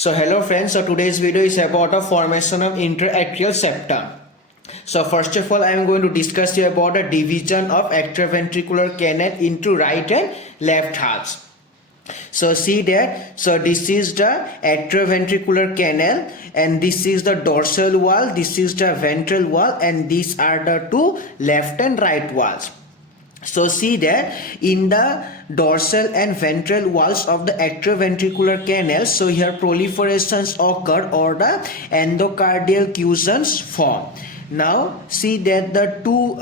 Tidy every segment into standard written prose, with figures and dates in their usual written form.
So hello friends, so today's video is about the formation of interatrial septum. So first of all I am going to discuss here about the division of atrioventricular canal into right and left halves. So see that, so this is the atrioventricular canal and this is the dorsal wall, this is the ventral wall, and these are the two left and right walls. So see that in the dorsal and ventral walls of the atrioventricular canal, so here proliferations occur or the endocardial fusions form. Now see that the two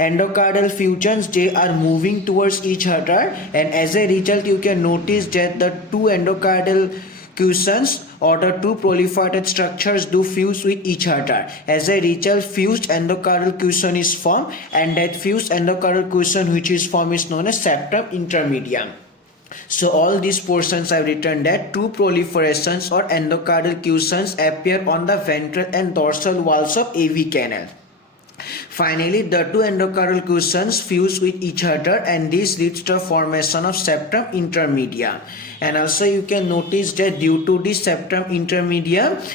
endocardial fusions, they are moving towards each other, and as a result you can notice that the two endocardial fusions or the two proliferated structures do fuse with each other. As a result, fused endocardial fusion is formed, and that fused endocardial fusion which is formed is known as septum intermedium. So all these portions I've written that two proliferations or endocardial fusions appear on the ventral and dorsal walls of AV canal. Finally, the two endocardial fusions fuse with each other, and this leads to the formation of septum intermedium. And also you can notice that due to this septum intermedium,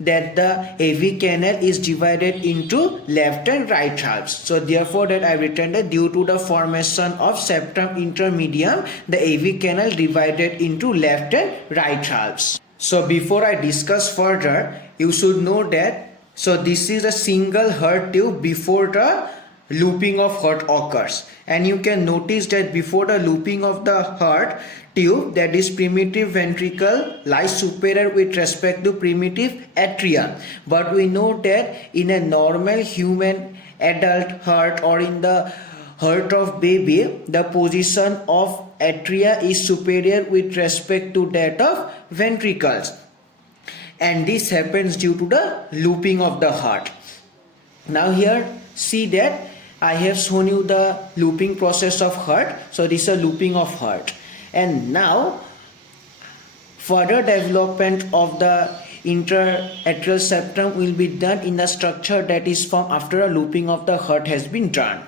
that the AV canal is divided into left and right halves. So therefore that I written that due to the formation of septum intermedium, the AV canal divided into left and right halves. So before I discuss further, you should know that so this is a single heart tube before the looping of heart occurs, and you can notice that before the looping of the heart tube, that is primitive ventricle lies superior with respect to primitive atria. But we know that in a normal human adult heart or in the heart of baby, the position of atria is superior with respect to that of ventricles, and this happens due to the looping of the heart. Now here see that I have shown you the looping process of heart. So this is a looping of heart, and now further development of the interatrial septum will be done in the structure that is formed after a looping of the heart has been done.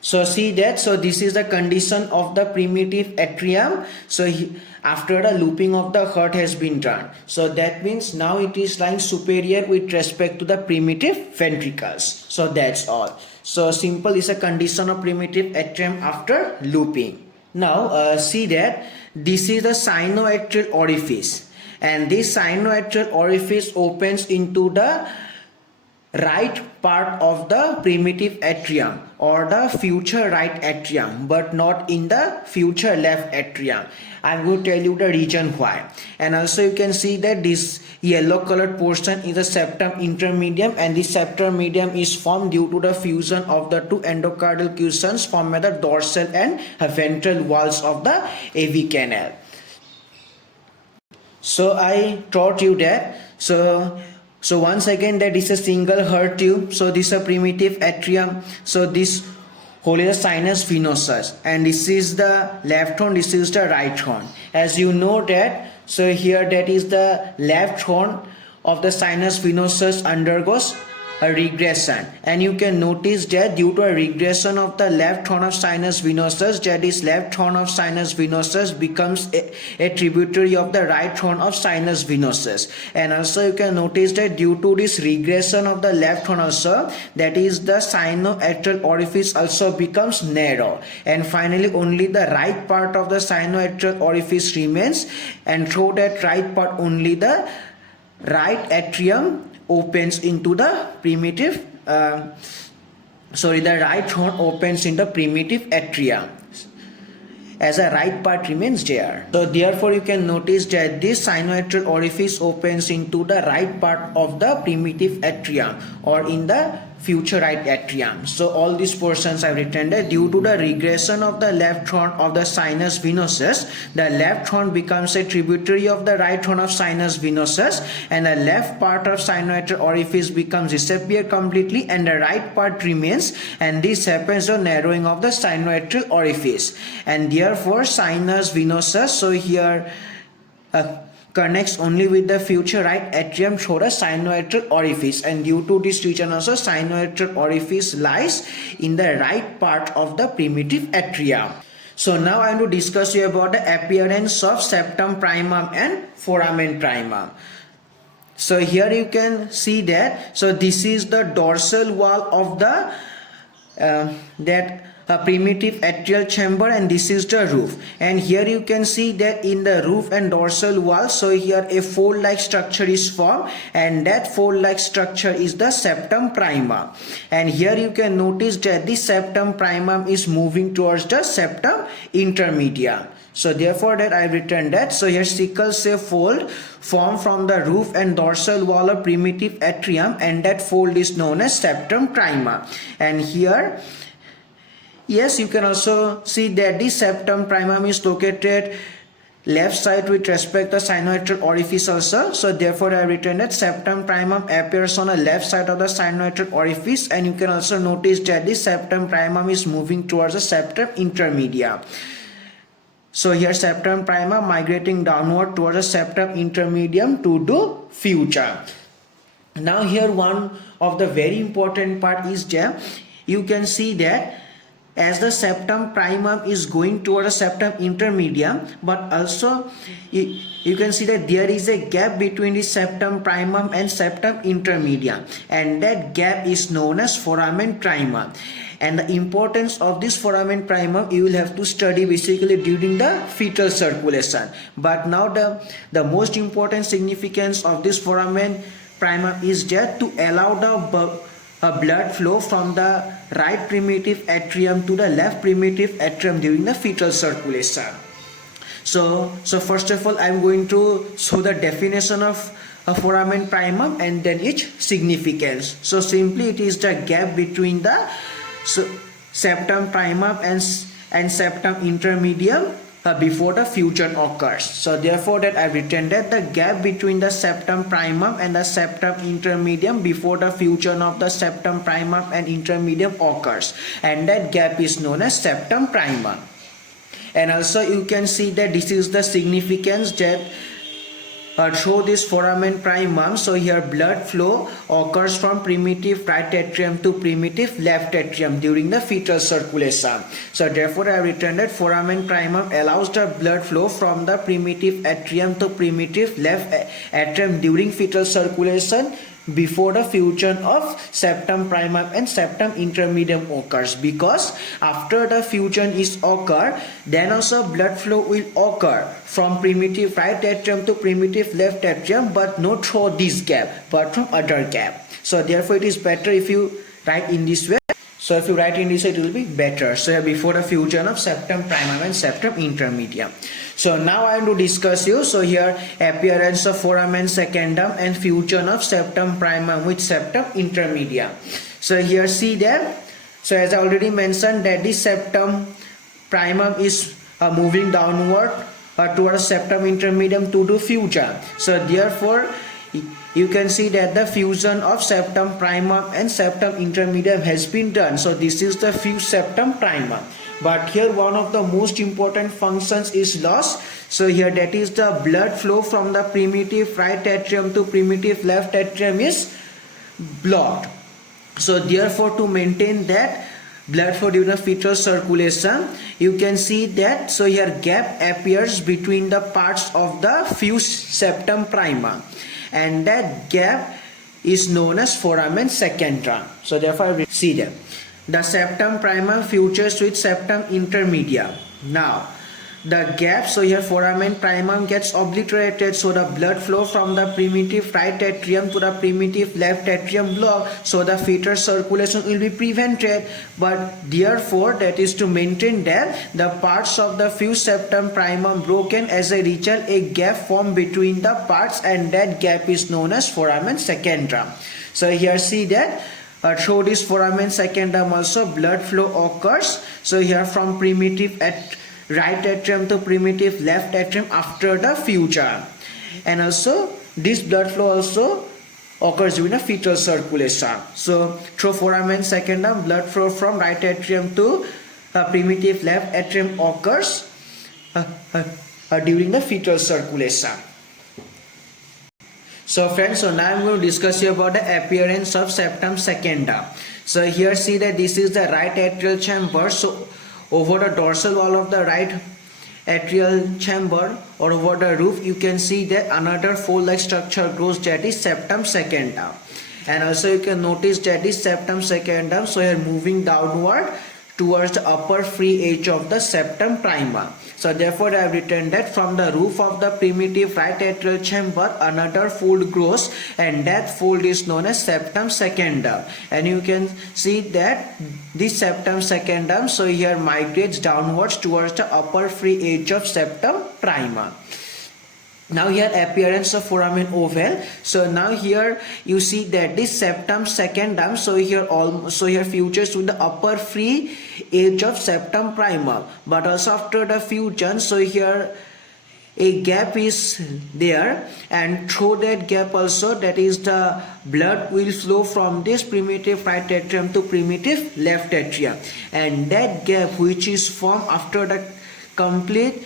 So see that, so this is the condition of the primitive atrium. So after the looping of the heart has been done, so that means now it is lying superior with respect to the primitive ventricles. So that's all. So simple is a condition of primitive atrium after looping. Now see that this is the sinoatrial orifice, and this sinoatrial orifice opens into the right part of the primitive atrium or the future right atrium, but not in the future left atrium. I'm going to tell you the reason why. And also you can see that this yellow colored portion is the septum intermedium, and this septum medium is formed due to the fusion of the two endocardial fusions formed by the dorsal and ventral walls of the AV canal. So I taught you that. So once again, that is a single heart tube. So this is a primitive atrium. So this whole is a sinus venosus, and this is the left horn, this is the right horn. As you know that, so here that is the left horn of the sinus venosus undergoes a regression, and you can notice that due to a regression of the left horn of sinus venosus, that is left horn of sinus venosus becomes a tributary of the right horn of sinus venosus. And also you can notice that due to this regression of the left horn also, that is the sinoatrial orifice also becomes narrow, and finally only the right part of the sinoatrial orifice remains, and through that right part only the right atrium opens into the primitive the right horn opens in the primitive atrium, as a right part remains there. So therefore you can notice that this sinoatrial orifice opens into the right part of the primitive atrium or in the future right atrium. So all these portions I have written that due to the regression of the left horn of the sinus venosus, the left horn becomes a tributary of the right horn of sinus venosus, and the left part of sinoatrial orifice becomes disappear completely and the right part remains, and this happens on narrowing of the sinoatrial orifice, and therefore sinus venosus, so here connects only with the future right atrium through the sinoatrial orifice, and due to this reason also sinoatrial orifice lies in the right part of the primitive atrium. So now I want to discuss you about the appearance of septum primum and foramen primum. So here you can see that, so this is the dorsal wall of the primitive atrial chamber, and this is the roof. And here you can see that in the roof and dorsal wall, so here a fold like structure is formed, and that fold like structure is the septum primum. And here you can notice that the septum primum is moving towards the septum intermedium. So therefore that I written that. So here sickle shaped fold formed from the roof and dorsal wall of primitive atrium, and that fold is known as septum primum. And here, yes, you can also see that the septum primum is located left side with respect to the sinoatrial orifice also. So therefore I have written that septum primum appears on the left side of the sinoatrial orifice, and you can also notice that the septum primum is moving towards the septum intermedium. So here septum primum migrating downward towards the septum intermedium to do future. Now here one of the very important part is that you can see that as the septum primum is going towards the septum intermedium, but also you can see that there is a gap between the septum primum and septum intermedium, and that gap is known as foramen primum. And the importance of this foramen primum you will have to study basically during the fetal circulation. But now the most important significance of this foramen primum is that to allow the blood flow from the right primitive atrium to the left primitive atrium during the fetal circulation. So first of all I am going to show the definition of a foramen primum and then its significance. So simply it is the gap between the septum primum and septum intermedium before the fusion occurs. So therefore that I have written that the gap between the septum primum and the septum intermedium before the fusion of the septum primum and intermedium occurs, and that gap is known as septum primum. And also you can see that this is the significance that through this foramen primum. So here blood flow occurs from primitive right atrium to primitive left atrium during the fetal circulation. So therefore I have written that foramen primum allows the blood flow from the primitive atrium to primitive left atrium during fetal circulation before the fusion of septum primum and septum intermedium occurs, because after the fusion is occur, then also blood flow will occur from primitive right atrium to primitive left atrium, but not through this gap but from other gap. So therefore it is better if you write in this way. So if you write in this way, it will be better. So before the fusion of septum primum and septum intermedium. So now I am to discuss you. So here appearance of foramen secundum and fusion of septum primum with septum intermedium. So here see that. So as I already mentioned that the septum primum is moving downward towards septum intermedium to do fusion. So therefore you can see that the fusion of septum primum and septum intermedium has been done. So this is the fused septum primum. But here one of the most important functions is lost. So here that is the blood flow from the primitive right atrium to primitive left atrium is blocked. So therefore to maintain that blood flow during the fetal circulation, you can see that so here gap appears between the parts of the fused septum primum, and that gap is known as foramen secundum. So therefore we see that the septum primum fuses with septum intermedium. Now the gap, so here foramen primum gets obliterated, so the blood flow from the primitive right atrium to the primitive left atrium block, so the fetal circulation will be prevented. But therefore that is to maintain that the parts of the fused septum primum broken, as a result a gap formed between the parts, and that gap is known as foramen secundum. So here see that through this foramen secundum also blood flow occurs. So here from primitive right atrium to primitive left atrium after the fusion, and also this blood flow also occurs during the fetal circulation. So through foramen secundum blood flow from right atrium to primitive left atrium occurs during the fetal circulation. So friends, so now I am going to discuss you about the appearance of septum secundum. So here see that this is the right atrial chamber. So over the dorsal wall of the right atrial chamber or over the roof, you can see that another fold-like structure grows, that is septum secundum. And also you can notice that is septum secundum, so here moving downward towards the upper free edge of the septum primum. So therefore I have written that from the roof of the primitive right atrial chamber another fold grows, and that fold is known as septum secundum. And you can see that this septum secundum, so here migrates downwards towards the upper free edge of septum primum. Now here appearance of foramen ovale. So now here you see that this septum secundum, so here futures with the upper free edge of septum primum, but also after the fusion, so here a gap is there, and through that gap also, that is the blood will flow from this primitive right atrium to primitive left atrium, and that gap which is formed after the complete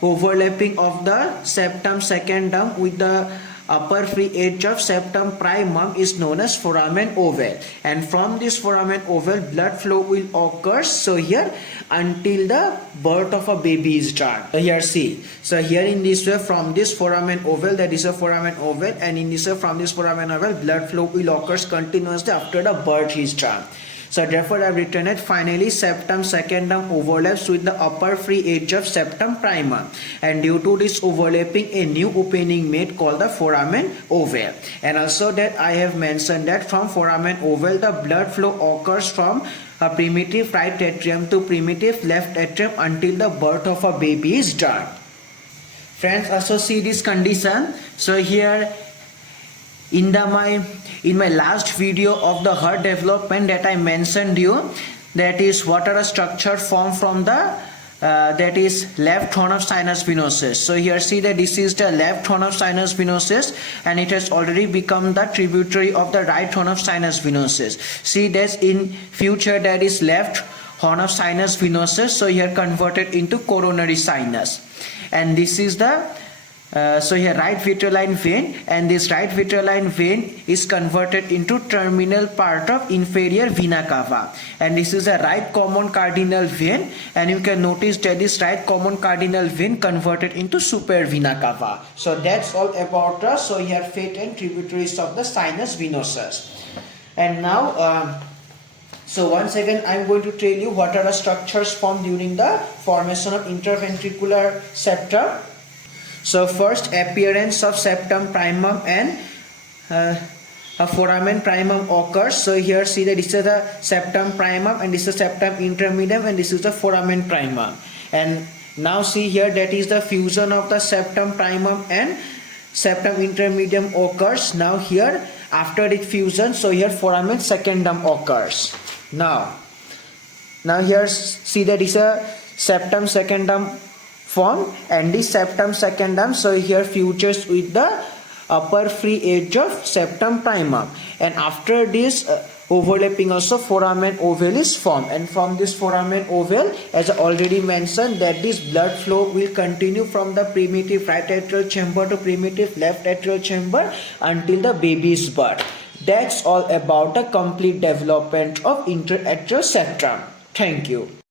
overlapping of the septum secundum with the upper free edge of septum primum is known as foramen ovale. And from this foramen ovale, blood flow will occur, so here until the birth of a baby is done. So here see, so here in this way from this foramen ovale, that is a foramen ovale, and in this way from this foramen ovale, blood flow will occur continuously after the birth is done. So therefore I have written it, finally septum secundum overlaps with the upper free edge of septum primum, and due to this overlapping a new opening made called the foramen ovale. And also that I have mentioned that from foramen ovale the blood flow occurs from a primitive right atrium to primitive left atrium until the birth of a baby is done. Friends, also see this condition. So here in my last video of the heart development that I mentioned you, that is what are the structure formed from the that is left horn of sinus venosus. So here see that this is the left horn of sinus venosus, and it has already become the tributary of the right horn of sinus venosus. See that in future that is left horn of sinus venosus, so here converted into coronary sinus, and this is the so here right vitelline vein, and this right vitelline vein is converted into terminal part of inferior vena cava, and this is a right common cardinal vein, and you can notice that this right common cardinal vein converted into superior vena cava. So that's all about us. So here fate and tributaries of the sinus venosus. And now so once again I am going to tell you what are the structures formed during the formation of interventricular septum. So first, appearance of septum primum and a foramen primum occurs. So here see that this is the septum primum, and this is septum intermedium, and this is the foramen primum. And now see here that is the fusion of the septum primum and septum intermedium occurs. Now here after the fusion, so here foramen secundum occurs. Now here see that is a septum secundum form, and this septum secundum, so here futures with the upper free edge of septum primum, and after this overlapping also foramen ovale is formed, and from this foramen ovale, as I already mentioned, that this blood flow will continue from the primitive right atrial chamber to primitive left atrial chamber until the baby's birth. That's all about the complete development of interatrial septum. Thank you.